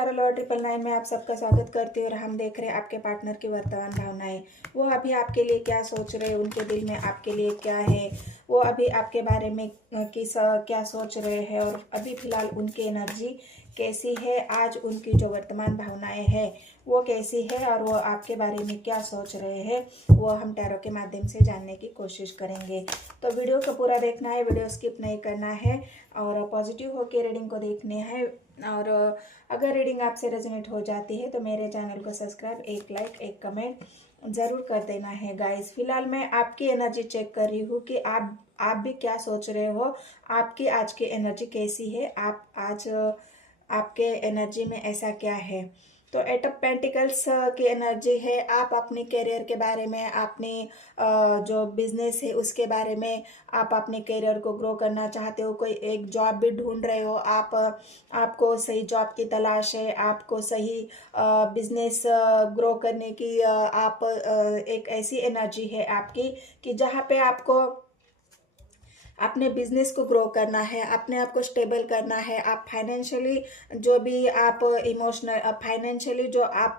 Tarot law 999 में आप सबका स्वागत करती हूँ। और हम देख रहे हैं आपके पार्टनर की वर्तमान भावनाएं। वो अभी आपके लिए क्या सोच रहे हैं, उनके दिल में आपके लिए क्या है, वो अभी आपके बारे में क्या सोच रहे हैं और अभी फिलहाल उनकी एनर्जी कैसी है, आज उनकी जो वर्तमान भावनाएं हैं वो कैसी है और वो आपके बारे में क्या सोच रहे हैं, वो हम टैरो के माध्यम से जानने की कोशिश करेंगे। तो वीडियो को पूरा देखना है, वीडियो स्किप नहीं करना है और पॉजिटिव होकर रीडिंग को देखने हैं। और अगर रीडिंग आपसे रेजोनेट हो जाती है तो मेरे चैनल को सब्सक्राइब, एक लाइक, एक कमेंट ज़रूर कर देना है गाइस। फिलहाल मैं आपकी एनर्जी चेक कर रही हूँ कि आप भी क्या सोच रहे हो, आपकी आज की एनर्जी कैसी है, आप आज आपके एनर्जी में ऐसा क्या है। तो एट ऑफ पेंटिकल्स की एनर्जी है, आप अपने करियर के बारे में, अपने जो बिजनेस है उसके बारे में, आप अपने करियर को ग्रो करना चाहते हो, कोई एक जॉब भी ढूंढ रहे हो, आपको सही जॉब की तलाश है, आपको सही बिजनेस ग्रो करने की आप एक ऐसी एनर्जी है आपकी कि जहाँ पे आपको अपने बिजनेस को ग्रो करना है, अपने आप को स्टेबल करना है। आप फाइनेंशियली जो भी आप इमोशनल फाइनेंशियली जो आप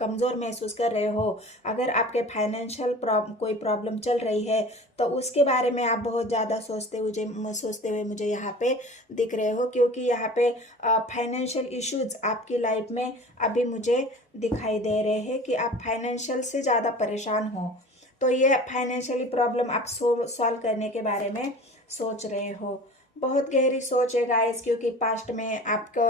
कमज़ोर महसूस कर रहे हो, अगर आपके फाइनेंशियल कोई प्रॉब्लम चल रही है तो उसके बारे में आप बहुत ज़्यादा सोचते हुए मुझे यहाँ पे दिख रहे हो, क्योंकि यहाँ पे फाइनेंशियल इश्यूज आपकी लाइफ में अभी मुझे दिखाई दे रहे हैं कि आप फाइनेंशियल से ज़्यादा परेशान हो। तो ये फाइनेंशियली प्रॉब्लम आप सॉल्व करने के बारे में सोच रहे हो। बहुत गहरी सोच है गाइस, क्योंकि पास्ट में आपको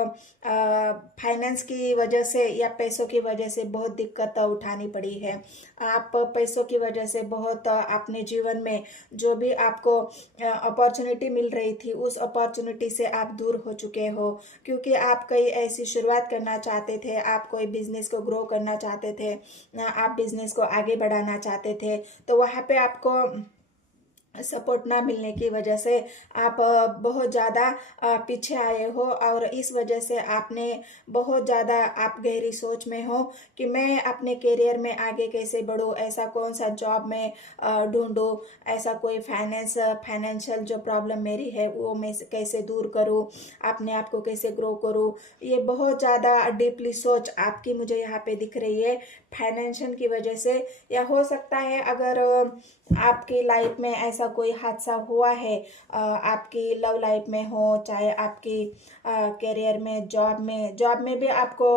फाइनेंस की वजह से या पैसों की वजह से बहुत दिक्कत उठानी पड़ी है। आप पैसों की वजह से बहुत अपने जीवन में जो भी आपको अपॉर्चुनिटी मिल रही थी उस अपॉर्चुनिटी से आप दूर हो चुके हो, क्योंकि आप कोई ऐसी शुरुआत करना चाहते थे, आप कोई बिजनेस को ग्रो करना चाहते थे, आप बिजनेस को आगे बढ़ाना चाहते थे, तो वहाँ पे आपको सपोर्ट ना मिलने की वजह से आप बहुत ज़्यादा पीछे आए हो और इस वजह से आपने बहुत ज़्यादा आप गहरी सोच में हो कि मैं अपने करियर में आगे कैसे बढ़ूँ, ऐसा कौन सा जॉब में ढूंढूँ, ऐसा कोई फाइनेंशियल जो प्रॉब्लम मेरी है वो मैं कैसे दूर करूँ, अपने आप को कैसे ग्रो करूँ। ये बहुत ज़्यादा डीपली सोच आपकी मुझे यहाँ पे दिख रही है फाइनेंशियल की वजह से। या हो सकता है अगर आपकी लाइफ में ऐसा कोई हादसा हुआ है, आपकी लव लाइफ में हो, चाहे आपकी करियर में, जॉब में भी आपको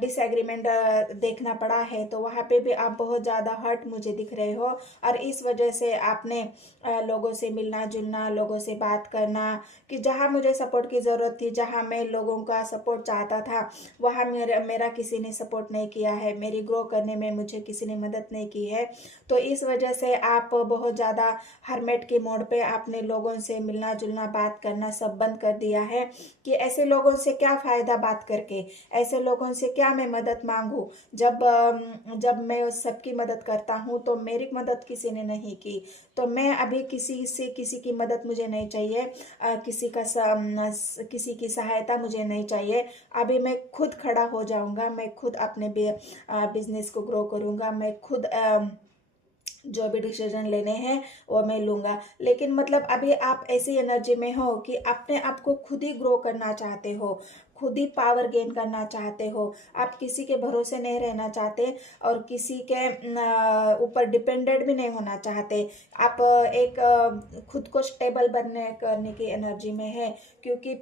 डिसएग्रीमेंट देखना पड़ा है, तो वहाँ पे भी आप बहुत ज़्यादा हर्ट मुझे दिख रहे हो और इस वजह से आपने लोगों से मिलना जुलना, लोगों से बात करना, कि जहाँ मुझे सपोर्ट की ज़रूरत थी, जहाँ मैं लोगों का सपोर्ट चाहता था, वहाँ मेरा किसी ने सपोर्ट नहीं किया है, मेरी ग्रो करने में मुझे किसी ने मदद नहीं की है। तो इस वजह से आप बहुत ज़्यादा हरमेट के मोड पे आपने लोगों से मिलना जुलना, बात करना सब बंद कर दिया है कि ऐसे लोगों से क्या फ़ायदा बात करके, ऐसे लोगों से क्या मैं मदद मांगूं, जब मैं सबकी मदद करता हूं तो मेरी मदद किसी ने नहीं की। तो मैं अभी किसी की मदद मुझे नहीं चाहिए, किसी की सहायता मुझे नहीं चाहिए। अभी मैं खुद खड़ा हो जाऊंगा, मैं खुद अपने बिजनेस को ग्रो करूंगा, मैं खुद जो भी डिसीजन लेने हैं वो मैं लूँगा। लेकिन मतलब अभी आप ऐसी एनर्जी में हो कि अपने आप को खुद ही ग्रो करना चाहते हो, खुद ही पावर गेन करना चाहते हो, आप किसी के भरोसे नहीं रहना चाहते और किसी के ऊपर डिपेंडेंट भी नहीं होना चाहते। आप एक खुद को स्टेबल करने की एनर्जी में है, क्योंकि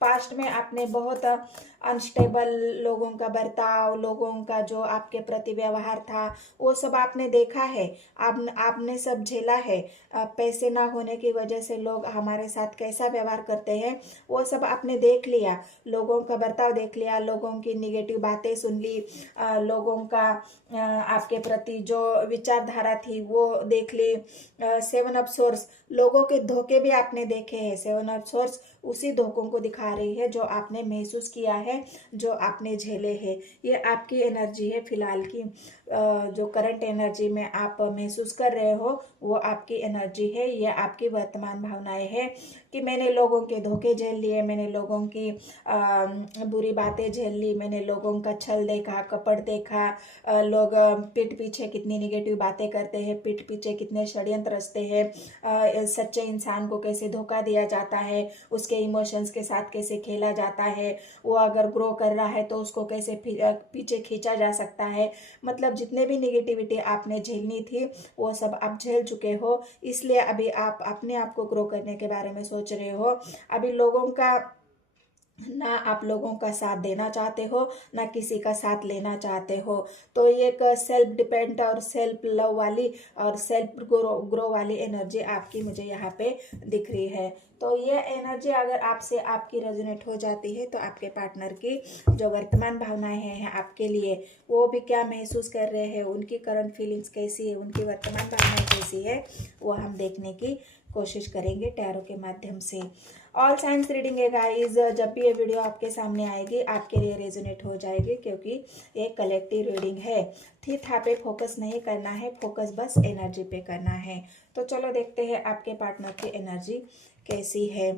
पास्ट में आपने बहुत अनस्टेबल लोगों का बर्ताव, लोगों का जो आपके प्रति व्यवहार था वो सब आपने देखा है, आपने सब झेला है। पैसे ना होने की वजह से लोग हमारे साथ कैसा व्यवहार करते हैं वो सब आपने देख लिया, लोगों का बर्ताव देख लिया, लोगों की निगेटिव बातें सुन ली, लोगों का आपके प्रति जो विचारधारा थी वो देख ली। 7 ऑफ सोर्स, लोगों के धोखे भी आपने देखे हैं। 7 ऑफ सोर्स उसी धोखों को दिखा रही है जो आपने महसूस किया है, जो आपने झेले हैं। ये आपकी एनर्जी है फिलहाल की। जो करंट एनर्जी में आप महसूस कर रहे हो वो आपकी एनर्जी है, ये आपकी वर्तमान भावनाएं है कि मैंने लोगों के धोखे झेल लिए, मैंने लोगों की बुरी बातें झेल ली, मैंने लोगों का छल देखा, कपट देखा, लोग पीठ पीछे कितनी निगेटिव बातें करते हैं, पीठ पीछे कितने षड्यंत्र रचते हैं, सच्चे इंसान को कैसे धोखा दिया जाता है, उसके इमोशंस के साथ कैसे खेला जाता है, वो अगर ग्रो कर रहा है तो उसको कैसे पीछे खींचा जा सकता है। मतलब जितने भी निगेटिविटी आपने झेलनी थी वो सब आप झेल चुके हो, इसलिए अभी आप अपने आप को ग्रो करने के बारे में सोच रहे हो। अभी लोगों का ना आप लोगों का साथ देना चाहते हो, ना किसी का साथ लेना चाहते हो। तो ये एक सेल्फ डिपेंड और सेल्फ लव वाली और सेल्फ ग्रो वाली एनर्जी आपकी मुझे यहाँ पे दिख रही है। तो ये एनर्जी अगर आपसे आपकी रेजोनेट हो जाती है तो आपके पार्टनर की जो वर्तमान भावनाएं हैं आपके लिए, वो भी क्या महसूस कर रहे हैं, उनकी करंट फीलिंग्स कैसी है, उनकी वर्तमान भावनाएं कैसी है, वो हम देखने की कोशिश करेंगे टैरो के माध्यम से। ऑल साइंस रीडिंग है गाइस, जब भी ये वीडियो आपके सामने आएगी आपके लिए रेजोनेट हो जाएगी, क्योंकि ये कलेक्टिव रीडिंग है। थीथा पे फोकस नहीं करना है, फोकस बस एनर्जी पे करना है। तो चलो देखते हैं आपके पार्टनर की एनर्जी कैसी है।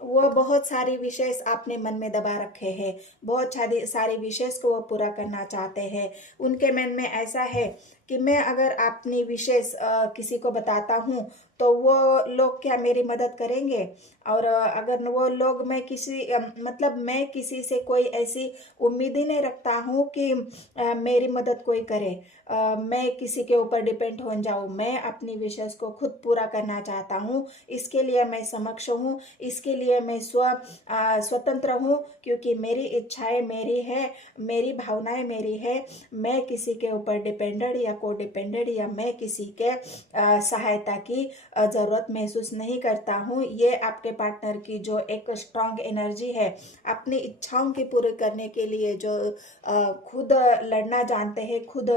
वो बहुत सारी विशेष आपने मन में दबा रखे हैं, बहुत सारी विशेष को वो पूरा करना चाहते हैं। उनके मन में ऐसा है कि मैं अगर अपनी विशेष किसी को बताता हूँ तो वो लोग क्या मेरी मदद करेंगे, और अगर वो लोग मतलब मैं किसी से कोई ऐसी उम्मीद ही नहीं रखता हूँ कि मेरी मदद कोई करे, मैं किसी के ऊपर डिपेंड हो जाऊँ। मैं अपनी विशेष को खुद पूरा करना चाहता हूँ, इसके लिए मैं समक्ष हूँ, इसके लिए मैं स्वतंत्र हूँ, क्योंकि मेरी इच्छाएं मेरी है, मेरी भावनाएं मेरी है। मैं किसी के ऊपर डिपेंडेंट या को डिपेंडेंट या मैं किसी के सहायता की ज़रूरत महसूस नहीं करता हूँ। ये आपके पार्टनर की जो एक स्ट्रांग एनर्जी है, अपनी इच्छाओं की पूरी करने के लिए जो खुद लड़ना जानते हैं, खुद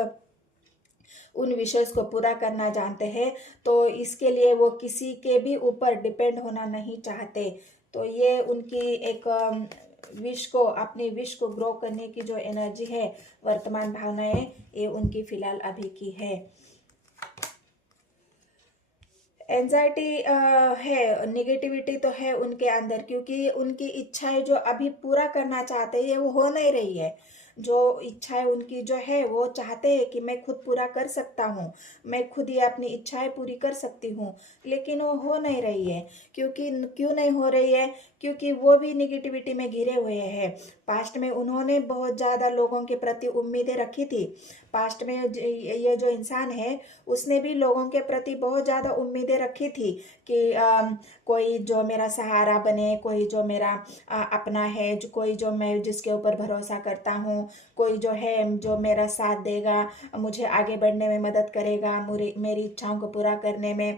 उन विशेष को पूरा करना जानते हैं, तो इसके लिए वो किसी के भी ऊपर डिपेंड होना नहीं चाहते। तो ये उनकी एक विश को, अपने विश को ग्रो करने की जो एनर्जी है, वर्तमान भावनाएं, ये उनकी फिलहाल अभी की है। एंजाइटी है, निगेटिविटी तो है उनके अंदर, क्योंकि उनकी इच्छाएं जो अभी पूरा करना चाहते हैं वो हो नहीं रही है। जो इच्छाएं उनकी जो है वो चाहते हैं कि मैं खुद पूरा कर सकता हूँ, मैं खुद ही अपनी इच्छाएं पूरी कर सकती हूँ, लेकिन वो हो नहीं रही है। क्यों नहीं हो रही है? क्योंकि वो भी निगेटिविटी में घिरे हुए हैं। पास्ट में उन्होंने बहुत ज़्यादा लोगों के प्रति उम्मीदें रखी थी। पास्ट में ये जो इंसान है उसने भी लोगों के प्रति बहुत ज़्यादा उम्मीदें रखी थी कि कोई जो मेरा सहारा बने, कोई जो मेरा अपना है, कोई जो मैं जिसके ऊपर भरोसा करता हूँ, कोई जो है जो मेरा साथ देगा, मुझे आगे बढ़ने में मदद करेगा, मेरी इच्छाओं को पूरा करने में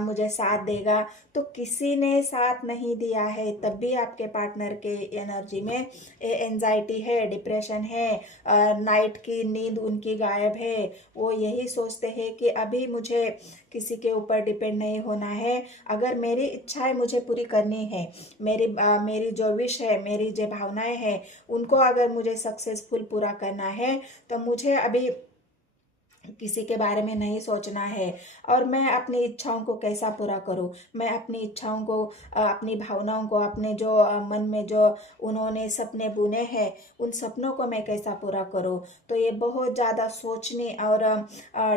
मुझे साथ देगा। तो किसी ने साथ नहीं दिया है, तब भी आपके पार्टनर के एनर्जी में एंजाइटी है, डिप्रेशन है, नाइट की नींद उनकी गायब है। वो यही सोचते हैं कि अभी मुझे किसी के ऊपर डिपेंड नहीं होना है। अगर मेरी इच्छाएं मुझे पूरी करनी है, मेरी जो विश है, मेरी जो भावनाएं हैं, उनको अगर मुझे सक्सेसफुल पूरा करना है तो मुझे अभी किसी के बारे में नहीं सोचना है। और मैं अपनी इच्छाओं को कैसा पूरा करूं, मैं अपनी इच्छाओं को, अपनी भावनाओं को, अपने जो मन में जो उन्होंने सपने बुने हैं, उन सपनों को मैं कैसा पूरा करूं। तो ये बहुत ज़्यादा सोचने और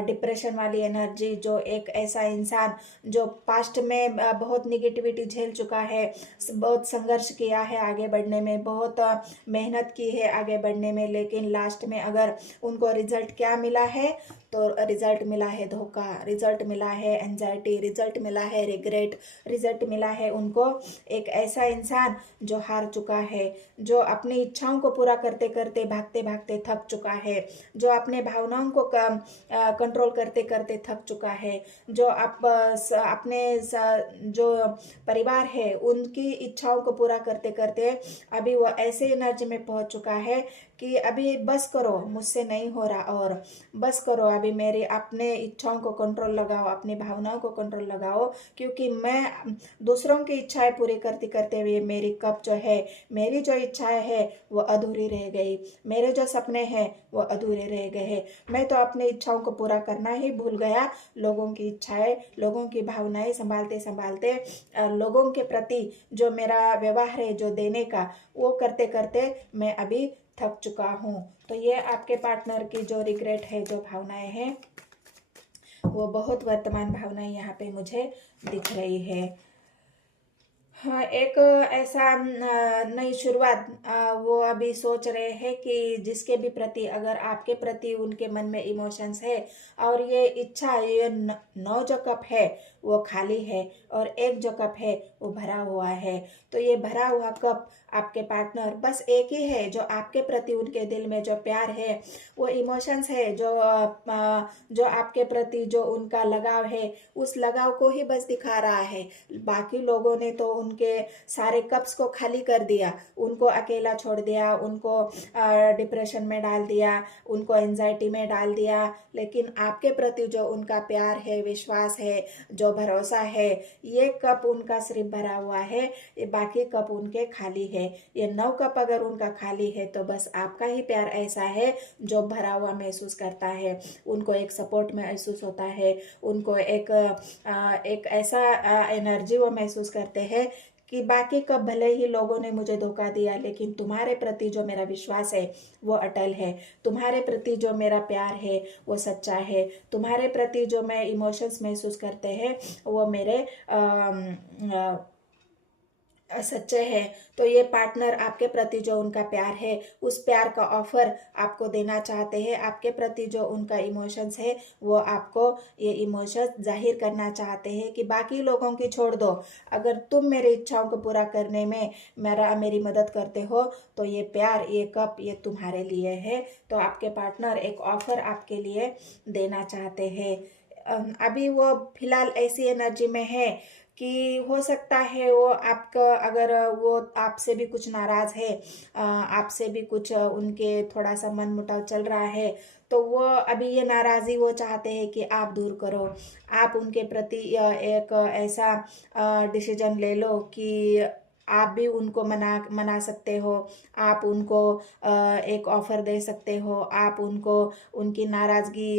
डिप्रेशन वाली एनर्जी, जो एक ऐसा इंसान जो पास्ट में बहुत निगेटिविटी झेल चुका है, बहुत संघर्ष किया है आगे बढ़ने में, बहुत मेहनत की है आगे बढ़ने में, लेकिन लास्ट में अगर उनको रिजल्ट क्या मिला है, तो रिजल्ट मिला है धोखा, रिजल्ट मिला है एंजाइटी, रिजल्ट मिला है रिग्रेट, रिजल्ट मिला है उनको एक ऐसा इंसान जो हार चुका है, जो अपनी इच्छाओं को पूरा करते करते, भागते भागते थक चुका है, जो अपने भावनाओं को कंट्रोल करते करते थक चुका है, जो अपने जो परिवार है उनकी इच्छाओं को पूरा करते करते अभी वो ऐसे एनर्जी में पहुंच चुका है कि अभी बस करो, मुझसे नहीं हो रहा, और बस करो, अभी मेरी अपने इच्छाओं को कंट्रोल लगाओ, अपनी भावनाओं को कंट्रोल लगाओ, क्योंकि मैं दूसरों की इच्छाएं पूरी करते करते हुए मेरी कप जो है, मेरी जो इच्छाएं है वो अधूरी रह गई, मेरे जो सपने हैं वो अधूरे रह गए। मैं तो अपनी इच्छाओं को पूरा करना ही भूल गया, लोगों की इच्छाएं, लोगों की भावनाएं संभालते संभालते लोगों के प्रति जो मेरा व्यवहार है, जो देने का, वो करते करते मैं अभी थक चुका हूँ। तो ये आपके पार्टनर की जो रिग्रेट है, जो भावनाएं हैं, वो बहुत वर्तमान भावनाएं यहाँ पे मुझे दिख रही है। हाँ, एक ऐसा नई शुरुआत वो अभी सोच रहे हैं कि जिसके भी प्रति, अगर आपके प्रति उनके मन में इमोशंस है, और ये इच्छा, ये 9 जो कप है वो खाली है, और एक जो कप है वो भरा हुआ है। तो ये भरा हुआ कप आपके पार्टनर बस एक ही है, जो आपके प्रति उनके दिल में जो प्यार है, वो इमोशंस है, जो आपके प्रति जो उनका लगाव है, उस लगाव को ही बस दिखा रहा है। बाकी लोगों ने तो उनके सारे कप्स को खाली कर दिया, उनको अकेला छोड़ दिया, उनको डिप्रेशन में डाल दिया, उनको एंजाइटी में डाल दिया। लेकिन आपके प्रति जो उनका प्यार है, विश्वास है, जो भरोसा है, ये कप उनका सिर्फ भरा हुआ है, ये बाकी कप उनके खाली है। ये 9 कप अगर उनका खाली है तो बस आपका ही प्यार ऐसा है जो भरा हुआ महसूस करता है, उनको एक सपोर्ट महसूस होता है, उनको एक ऐसा एनर्जी वो महसूस करते हैं कि बाकी कब भले ही लोगों ने मुझे धोखा दिया, लेकिन तुम्हारे प्रति जो मेरा विश्वास है वो अटल है, तुम्हारे प्रति जो मेरा प्यार है वो सच्चा है, तुम्हारे प्रति जो मैं इमोशंस महसूस करते हैं वो मेरे सच्चे हैं। तो ये पार्टनर आपके प्रति जो उनका प्यार है, उस प्यार का ऑफर आपको देना चाहते हैं, आपके प्रति जो उनका इमोशंस है वो आपको ये इमोशंस जाहिर करना चाहते हैं कि बाकी लोगों की छोड़ दो, अगर तुम मेरी इच्छाओं को पूरा करने में मेरी मदद करते हो तो ये प्यार, ये कप, ये तुम्हारे लिए है। तो आपके पार्टनर एक ऑफर आपके लिए देना चाहते हैं। अभी वो फिलहाल ऐसी एनर्जी में है कि हो सकता है वो आपका, अगर वो आपसे भी कुछ नाराज है, आपसे भी कुछ उनके थोड़ा सा मन मुटाव चल रहा है, तो वो अभी ये नाराज़ी वो चाहते हैं कि आप दूर करो, आप उनके प्रति एक ऐसा डिसीजन ले लो कि आप भी उनको मना सकते हो, आप उनको एक ऑफ़र दे सकते हो, आप उनको उनकी नाराज़गी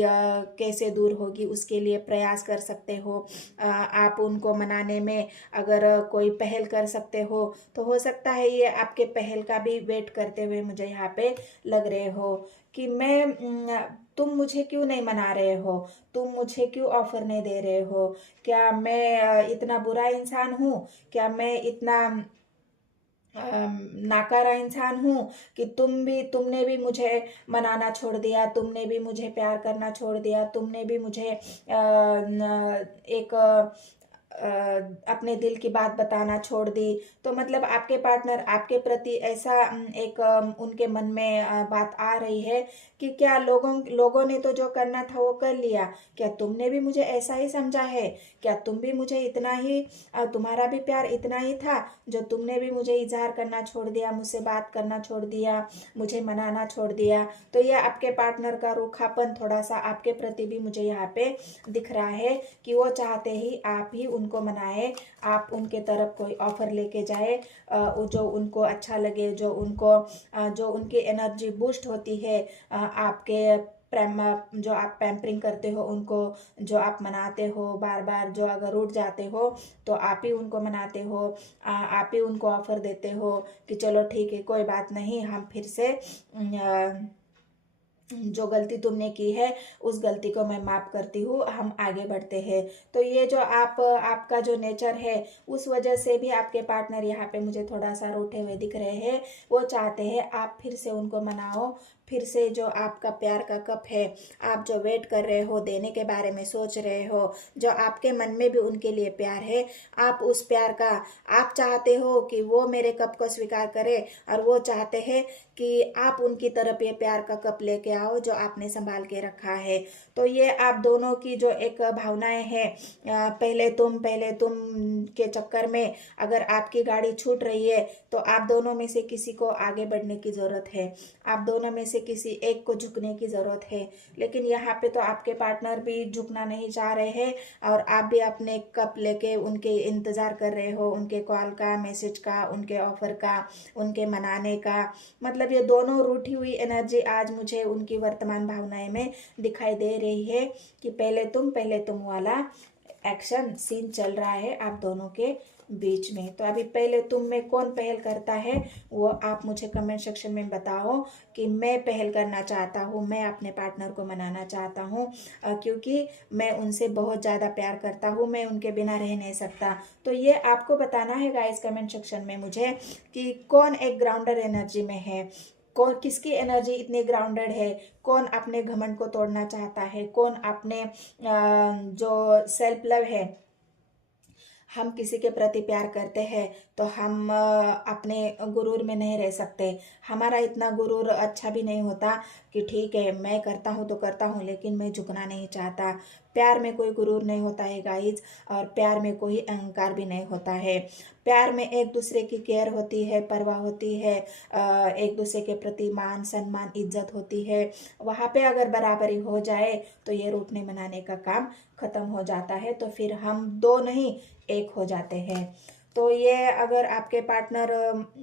कैसे दूर होगी उसके लिए प्रयास कर सकते हो, आप उनको मनाने में अगर कोई पहल कर सकते हो, तो हो सकता है ये आपके पहल का भी वेट करते हुए मुझे यहाँ पे लग रहे हो कि तुम मुझे क्यों नहीं मना रहे हो, तुम मुझे क्यों ऑफ़र नहीं दे रहे हो, क्या मैं इतना बुरा इंसान हूँ, क्या मैं इतना नाकारा इंसान हूँ कि तुमने भी मुझे मनाना छोड़ दिया, तुमने भी मुझे प्यार करना छोड़ दिया, तुमने भी मुझे एक अपने दिल की बात बताना छोड़ दी। तो मतलब आपके पार्टनर आपके प्रति ऐसा एक उनके मन में बात आ रही है कि क्या लोगों ने तो जो करना था वो कर लिया, क्या तुमने भी मुझे ऐसा ही समझा है, क्या तुम भी मुझे इतना ही तुम्हारा भी प्यार इतना ही था जो तुमने भी मुझे इजहार करना छोड़ दिया, मुझसे बात करना छोड़ दिया, मुझे मनाना छोड़ दिया। तो ये आपके पार्टनर का रूखापन थोड़ा सा आपके प्रति भी मुझे यहाँ पे दिख रहा है कि वो चाहते ही आप ही उनको मनाए, आप उनके तरफ कोई ऑफर लेके जाए जो उनको अच्छा लगे, जो उनकी एनर्जी बूस्ट होती है, आपके प्रेम, जो आप पैम्परिंग करते हो उनको, जो आप मनाते हो बार बार, जो अगर रूठ जाते हो तो आप ही उनको मनाते हो, आप ही उनको ऑफर देते हो कि चलो ठीक है, कोई बात नहीं, हम फिर से जो गलती तुमने की है उस गलती को मैं माफ़ करती हूँ, हम आगे बढ़ते हैं। तो ये जो आपका जो नेचर है उस वजह से भी आपके पार्टनर यहाँ पे मुझे थोड़ा सा रूठे हुए दिख रहे हैं। वो चाहते हैं आप फिर से उनको मनाओ, फिर से जो आपका प्यार का कप है, आप जो वेट कर रहे हो, देने के बारे में सोच रहे हो, जो आपके मन में भी उनके लिए प्यार है, आप उस प्यार का, आप चाहते हो कि वो मेरे कप को स्वीकार करे और वो चाहते हैं कि आप उनकी तरफ ये प्यार का कप लेके आओ जो आपने संभाल के रखा है। तो ये आप दोनों की जो एक भावनाएं हैं, पहले तुम के चक्कर में अगर आपकी गाड़ी छूट रही है तो आप दोनों में से किसी को आगे बढ़ने की ज़रूरत है, आप दोनों में से किसी एक को झुकने की ज़रूरत है। लेकिन यहाँ पे तो आपके पार्टनर भी झुकना नहीं चाह रहे हैं और आप भी अपने कप लेके उनके इंतज़ार कर रहे हो, उनके कॉल का, मैसेज का, उनके ऑफर का, उनके मनाने का। मतलब ये दोनों रूठी हुई एनर्जी आज मुझे उनकी वर्तमान भावनाएं में दिखाई दे रही है कि पहले तुम वाला एक्शन सीन चल रहा है आप दोनों के बीच में। तो अभी पहले तुम में कौन पहल करता है वो आप मुझे कमेंट सेक्शन में बताओ कि मैं पहल करना चाहता हूँ, मैं अपने पार्टनर को मनाना चाहता हूँ, क्योंकि मैं उनसे बहुत ज़्यादा प्यार करता हूँ, मैं उनके बिना रह नहीं सकता। तो ये आपको बताना है गाइस कमेंट सेक्शन में मुझे कि कौन एक ग्राउंडर एनर्जी में है, कौन किसकी एनर्जी इतनी ग्राउंडेड है, कौन अपने घमंड को तोड़ना चाहता है, कौन अपने जो सेल्फ लव है, हम किसी के प्रति प्यार करते हैं तो हम अपने गुरूर में नहीं रह सकते। हमारा इतना गुरूर अच्छा भी नहीं होता कि ठीक है मैं करता हूँ तो करता हूँ लेकिन मैं झुकना नहीं चाहता। प्यार में कोई गुरूर नहीं होता है गाइज, और प्यार में कोई अहंकार भी नहीं होता है। प्यार में एक दूसरे की केयर होती है, परवाह होती है, एक दूसरे के प्रति मान सम्मान इज्जत होती है। वहाँ पे अगर बराबरी हो जाए तो ये रूठने मनाने का काम खत्म हो जाता है, तो फिर हम दो नहीं एक हो जाते हैं। तो ये अगर आपके पार्टनर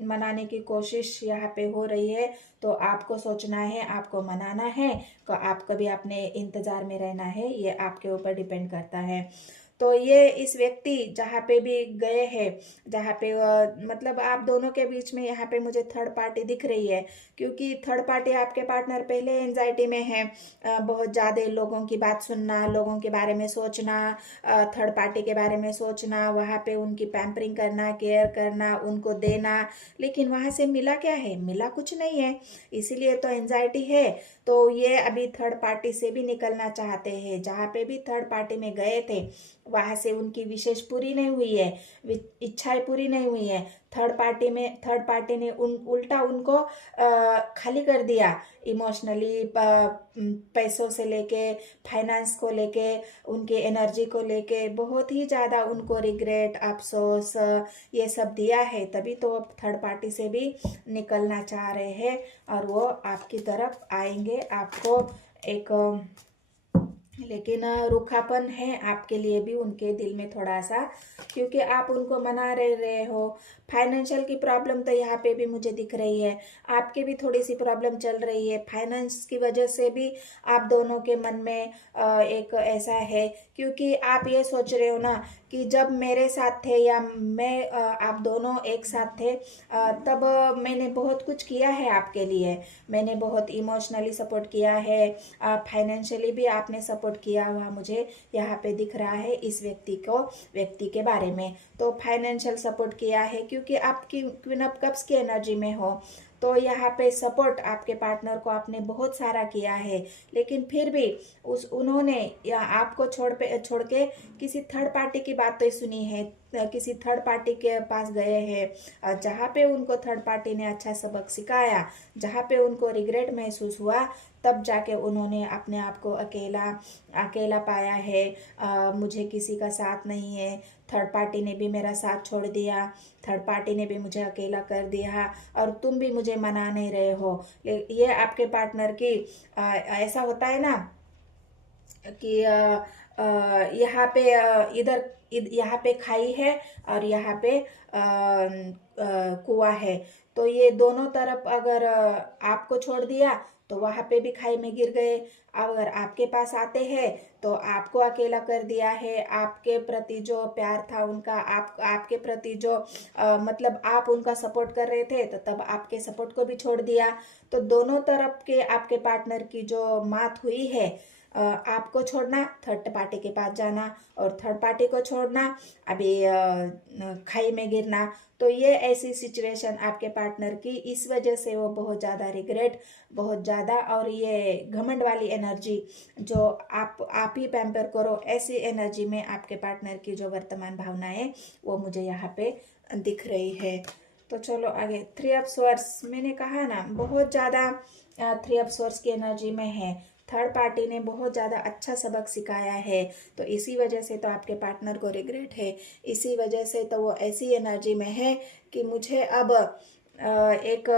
मनाने की कोशिश यहाँ पे हो रही है तो आपको सोचना है, आपको मनाना है, तो आपको भी अपने इंतज़ार में रहना है, ये आपके ऊपर डिपेंड करता है। तो ये इस व्यक्ति जहाँ पे भी गए हैं, जहाँ पे मतलब आप दोनों के बीच में यहाँ पे मुझे थर्ड पार्टी दिख रही है, क्योंकि थर्ड पार्टी आपके पार्टनर पहले एंजाइटी में है, बहुत ज़्यादा लोगों की बात सुनना, लोगों के बारे में सोचना, थर्ड पार्टी के बारे में सोचना, वहाँ पे उनकी पैम्परिंग करना, केयर करना, उनको देना। लेकिन वहाँ से मिला क्या है? मिला कुछ नहीं है, इसीलिए तो एंजाइटी है। तो ये अभी थर्ड पार्टी से भी निकलना चाहते हैं। जहाँ पे भी थर्ड पार्टी में गए थे वहाँ से उनकी विशेष पूरी नहीं हुई है, इच्छाएं पूरी नहीं हुई है। थर्ड पार्टी ने उल्टा उनको खाली कर दिया इमोशनली, पैसों से लेके, फाइनेंस को लेके, उनके एनर्जी को लेके बहुत ही ज़्यादा उनको रिग्रेट, अफसोस ये सब दिया है। तभी तो अब थर्ड पार्टी से भी निकलना चाह रहे हैं और वो आपकी तरफ आएंगे। आपको एक लेकिन रूखापन है आपके लिए भी उनके दिल में थोड़ा सा, क्योंकि आप उनको मना रहे हो। फाइनेंशियल की प्रॉब्लम तो यहाँ पे भी मुझे दिख रही है, आपके भी थोड़ी सी प्रॉब्लम चल रही है। फाइनेंस की वजह से भी आप दोनों के मन में एक ऐसा है, क्योंकि आप ये सोच रहे हो ना कि जब मेरे साथ थे या मैं आप दोनों एक साथ थे तब मैंने बहुत कुछ किया है आपके लिए, मैंने बहुत इमोशनली सपोर्ट किया है, फाइनेंशियली भी आपने सपोर्ट किया हुआ मुझे यहाँ पे दिख रहा है इस व्यक्ति के बारे में। तो फाइनेंशियल सपोर्ट किया है क्योंकि आपकी क्वीन ऑफ कप्स की एनर्जी में हो, तो यहाँ पे सपोर्ट आपके पार्टनर को आपने बहुत सारा किया है। लेकिन फिर भी उन्होंने या आपको छोड़ के किसी थर्ड पार्टी की बात तो सुनी है, किसी थर्ड पार्टी के पास गए हैं, जहाँ पे उनको थर्ड पार्टी ने अच्छा सबक सिखाया, जहाँ पे उनको रिग्रेट महसूस हुआ, तब जाके उन्होंने अपने आप को अकेला पाया है। मुझे किसी का साथ नहीं है, थर्ड पार्टी ने भी मेरा साथ छोड़ दिया, थर्ड पार्टी ने भी मुझे अकेला कर दिया और तुम भी मुझे मना नहीं रहे हो। ये आपके पार्टनर की ऐसा होता है ना कि यहाँ पे यहाँ पे खाई है और यहाँ पे कुआं है, तो ये दोनों तरफ अगर आपको छोड़ दिया तो वहाँ पे भी खाई में गिर गए। अगर आपके पास आते हैं तो आपको अकेला कर दिया है। आपके प्रति जो प्यार था उनका, आपके प्रति जो मतलब आप उनका सपोर्ट कर रहे थे तो तब आपके सपोर्ट को भी छोड़ दिया। तो दोनों तरफ के आपके पार्टनर की जो मात हुई है, आपको छोड़ना, थर्ड पार्टी के पास जाना, और थर्ड पार्टी को छोड़ना, अभी खाई में गिरना। तो ये ऐसी सिचुएशन आपके पार्टनर की, इस वजह से वो बहुत ज़्यादा रिग्रेट, बहुत ज़्यादा, और ये घमंड वाली एनर्जी जो आप ही पैम्पर करो, ऐसी एनर्जी में आपके पार्टनर की जो वर्तमान भावना है वो मुझे यहाँ पे दिख रही है। तो चलो आगे, 3 ऑफ स्वॉर्ड्स, मैंने कहा ना बहुत ज़्यादा 3 ऑफ स्वॉर्ड्स की एनर्जी में है। थर्ड पार्टी ने बहुत ज़्यादा अच्छा सबक सिखाया है, तो इसी वजह से तो आपके पार्टनर को रिग्रेट है, इसी वजह से तो वो ऐसी एनर्जी में है कि मुझे अब एक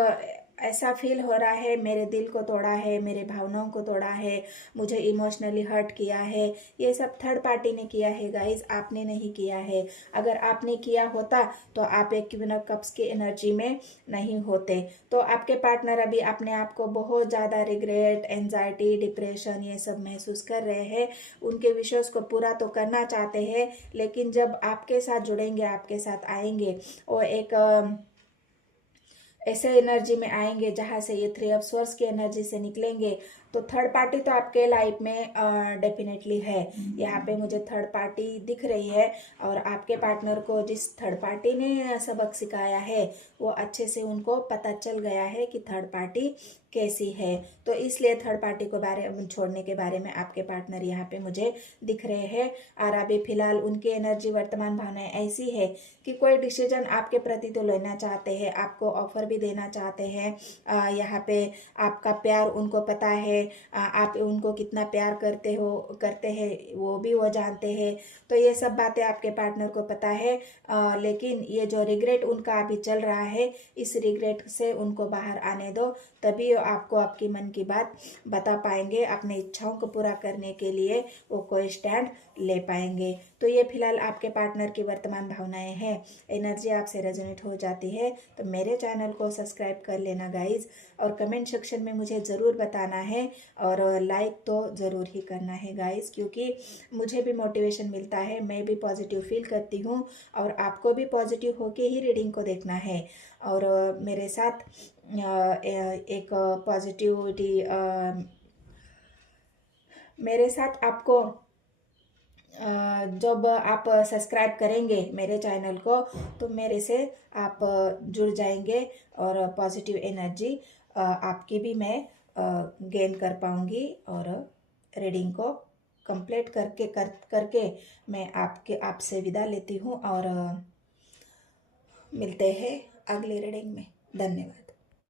ऐसा फील हो रहा है, मेरे दिल को तोड़ा है, मेरे भावनाओं को तोड़ा है, मुझे इमोशनली हर्ट किया है। ये सब थर्ड पार्टी ने किया है गाइस, आपने नहीं किया है। अगर आपने किया होता तो आप एक क्वीन ऑफ कप्स की एनर्जी में नहीं होते। तो आपके पार्टनर अभी अपने आप को बहुत ज़्यादा रिग्रेट, एंजाइटी, डिप्रेशन ये सब महसूस कर रहे हैं। उनके विशेष को पूरा तो करना चाहते हैं, लेकिन जब आपके साथ जुड़ेंगे, आपके साथ आएंगे, वो एक ऐसे एनर्जी में आएंगे जहाँ से ये 3 ऑफ स्वॉर्ड्स की एनर्जी से निकलेंगे, तो थर्ड पार्टी तो आपके लाइफ में डेफिनेटली है। यहाँ पे मुझे थर्ड पार्टी दिख रही है, और आपके पार्टनर को जिस थर्ड पार्टी ने सबक सिखाया है वो अच्छे से उनको पता चल गया है कि थर्ड पार्टी कैसी है। तो इसलिए थर्ड पार्टी को छोड़ने के बारे में आपके पार्टनर यहाँ पे मुझे दिख रहे हैं। और अभी फिलहाल उनकी एनर्जी, वर्तमान भावनाएं ऐसी है कि कोई डिसीजन आपके प्रति तो लेना चाहते हैं, आपको ऑफर भी देना चाहते हैं। यहाँ पे आपका प्यार उनको पता है, आप उनको कितना प्यार करते हैं वो भी वो जानते हैं। तो ये सब बातें आपके पार्टनर को पता है, लेकिन ये जो रिग्रेट उनका अभी चल रहा है, इस रिग्रेट से उनको बाहर आने दो, तभी आपको आपकी मन की बात बता पाएंगे। अपने इच्छाओं को पूरा करने के लिए वो कोई स्टैंड ले पाएंगे। तो ये फिलहाल आपके पार्टनर की वर्तमान भावनाएं हैं। एनर्जी आपसे रेजोनेट हो जाती है तो मेरे चैनल को सब्सक्राइब कर लेना गाइज, और कमेंट सेक्शन में मुझे ज़रूर बताना है, और लाइक तो ज़रूर ही करना है गाइज, क्योंकि मुझे भी मोटिवेशन मिलता है, मैं भी पॉजिटिव फील करती हूँ, और आपको भी पॉजिटिव होके ही रीडिंग को देखना है। और मेरे साथ एक पॉजिटिविटी, मेरे साथ आपको जब आप सब्सक्राइब करेंगे मेरे चैनल को, तो मेरे से आप जुड़ जाएंगे, और पॉजिटिव एनर्जी आपकी भी मैं गेन कर पाऊंगी, और रीडिंग को कंप्लीट करके मैं आपसे विदा लेती हूँ, और मिलते हैं अगली रीडिंग में। धन्यवाद।